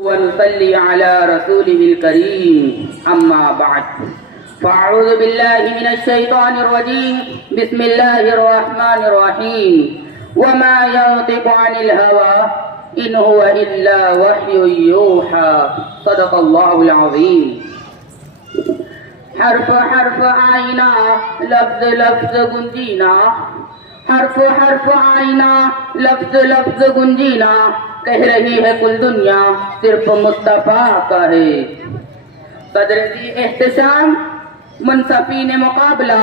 ونصلي على رسوله الكريم أما بعد فأعوذ بالله من الشيطان الرجيم بسم الله الرحمن الرحيم وما ينطق عن الهوى إن هو إلا وحي يوحى صدق الله العظيم حرف حرف آئینہ لفظ لفظ گنجینا حرف حرف آئینہ لفظ لفظ گنجینا کہہ رہی ہے کل دنیا صرف مصطفیٰ کا ہے صدر جی احتشام منصفین مقابلہ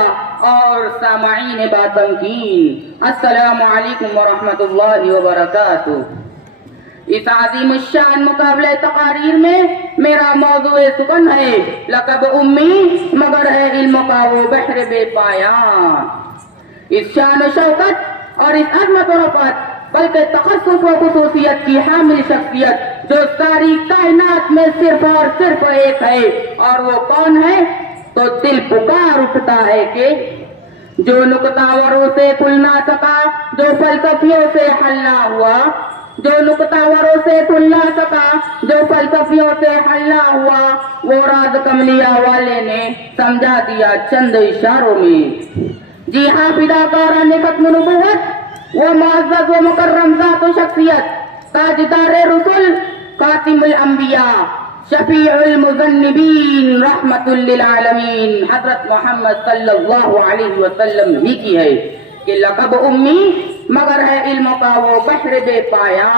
اور سامعین باتمکین السلام علیکم ورحمۃ اللہ وبرکاتہ۔ اس عظیم الشان مقابلہ تقاریر میں میرا موضوع سخن ہے لقب امی مگر ہے علم کا وہ بحر بے پایان۔ اس شان و شوکت اور اس عظمت و رفعت بلکہ تخصص و خصوصیت کی حامل شخصیت جو ساری کائنات میں صرف اور صرف ایک ہے اور وہ کون ہے تو دل پکار اٹھتا ہے کہ جو نقطہ وروں سے کھل نہ سکا جو فلسفیوں سے حل نہ ہوا جو نقطہ وروں سے کھل نہ سکا جو فلسفیوں سے حل نہ ہوا وہ راز کملیہ والے نے سمجھا دیا چند اشاروں میں۔ جی ہاں فداکاران ختم نبوت وہ معزز و مکرم ذات و شخصیت تاجدار رسول خاتم الانبیاء شفیع المذنبین رحمت للعالمین حضرت محمد صلی اللہ علیہ وسلم ہی کی ہے کہ لقب امی مگر ہے علم کا وہ بحر بے پایاں۔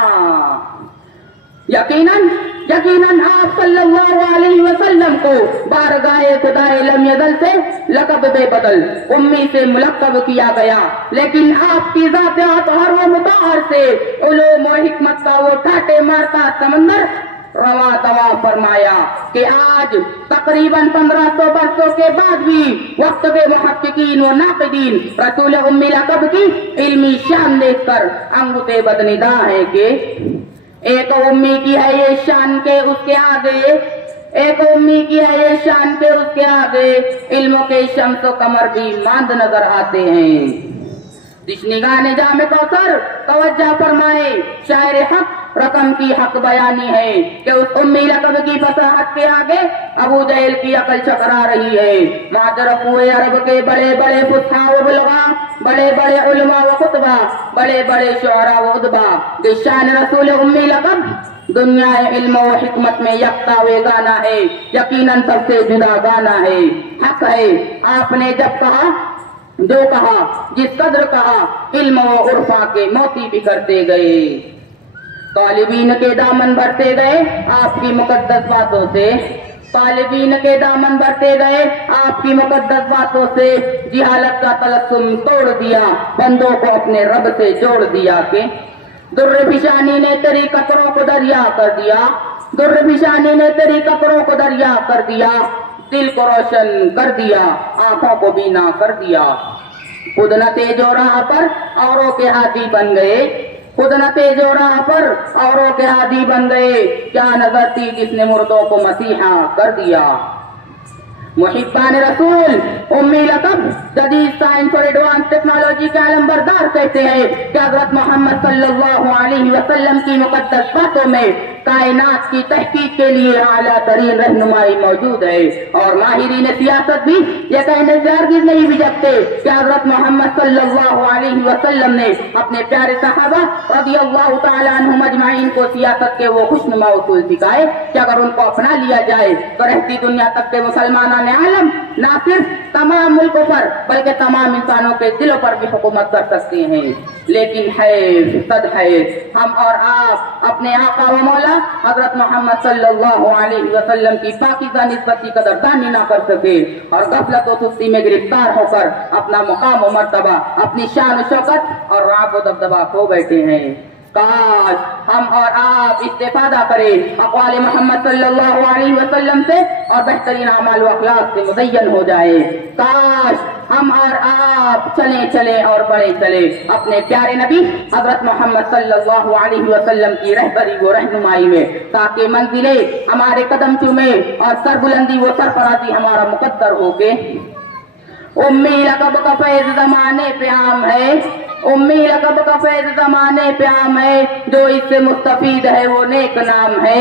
یقیناً آپ صلی اللہ علیہ وسلم کو بارگاہ خدائے لم یزل سے لقب بے بدل امی سے ملقب کیا گیا، لیکن آپ کی ذات اطہر و مطہر سے علوم و حکمت کا وہ ٹھاٹے مارتا سمندر رواں دواں فرمایا کہ آج تقریباً 1500 برسوں کے بعد بھی وقت کے محققین و ناقدین رسول امی لقب کی علمی شان دیکھ کر انگوٹھے بدندا ہے کہ ایک امی کی ہے یہ شان کے اس کے آگے ایک امی کی ہے یہ شان کے اس کے آگے علم کے شمس و قمر بھی ماند نظر آتے ہیں۔ نگاہ جام کوثر توجہ فرمائے شاعر حق رقم کی حق بیانی ہے کہ اس امی لقب کی فصاحت کے آگے ابو جہل کی عقل چکرا رہی ہے۔ معترف ہوئے عرب کے بڑے بڑے فصحاء و بلغاء بڑے بڑے علماء و خطبہ بڑے بڑے شعراء و ادبا کہ شان رسول امی لقب دنیا علم و حکمت میں یکتا ہوئے گانا ہے، یقیناً سب سے جدا گانا ہے۔ حق ہے آپ نے جب کہا جو کہا جس قدر کہا علم و عرفا کے موتی بکھرتے گئے، طالبین کے دامن بھرتے گئے آپ کی مقدس باتوں سے، طالبین کے دامن بھرتے گئے آپ کی مقدس باتوں سے، جہالت کا تلسم توڑ دیا بندوں کو اپنے رب سے جوڑ دیا کہ در فشانی نے تیری قطروں کو دریا کر دیا، در فشانی نے تیری قطروں کو دریا کر دیا، دل کو روشن کر دیا آنکھوں کو بینا کر دیا۔ خود نہ تیز و راہ پر اوروں کے ہادی بن گئے، خود نہ تیز و راہ پر اوروں کے ہادی بن گئے، کیا نظر تھی جس نے مردوں کو مسیحا کر دیا۔ محبان رسول امی لقب جدید سائنس اور ایڈوانس ٹیکنالوجی کے علم بردار کہتے ہیں کہ حضرت محمد صلی اللہ علیہ وسلم کی مقدس باتوں میں کائنات کی تحقیق کے لیے اعلیٰ ترین رہنمائی موجود ہے، اور ماہرین سیاست بھی یہ کہنے سے ہرگز نہیں بھجکتے کہ حضرت محمد صلی اللہ علیہ وسلم نے اپنے پیارے صحابہ رضی اللہ تعالیٰ عنہم اجمعین کو سیاست کے وہ خوشنما اصول سکھائے کہ اگر ان کو اپنا لیا جائے تو رہتی دنیا تک کے مسلمانان عالم نہ صرف تمام ملکوں پر بلکہ تمام انسانوں کے دلوں پر بھی حکومت کر سکتے ہیں۔ لیکن صد ہے ہم اور آپ اپنے آقا و مولا حضرت محمد صلی اللہ علیہ وسلم کی پاکیزہ نسبت کی قدردانی نہ کر سکے اور غفلت و سستی میں گرفتار ہو کر اپنا مقام و مرتبہ اپنی شان و شوکت اور رعب و دبدبہ کھو بیٹھے ہیں۔ کاش ہم اور آپ استفادہ کریں اقوال محمد صلی اللہ علیہ وسلم سے اور بہترین اعمال و اخلاق سے مزین ہو جائے۔ کاش ہم اور آپ چلیں اور بڑے چلیں اپنے پیارے نبی حضرت محمد صلی اللہ علیہ وسلم کی رہبری و رہنمائی میں، تاکہ منزلیں ہمارے قدم چومے اور سربلندی و سرفرازی ہمارا مقدر ہو کے امی لقب کا فیض زمانے پہ عام ہے، امی لقب کا فیض زمانے پہ عام ہے، جو اس سے مستفید ہے وہ نیک نام ہے۔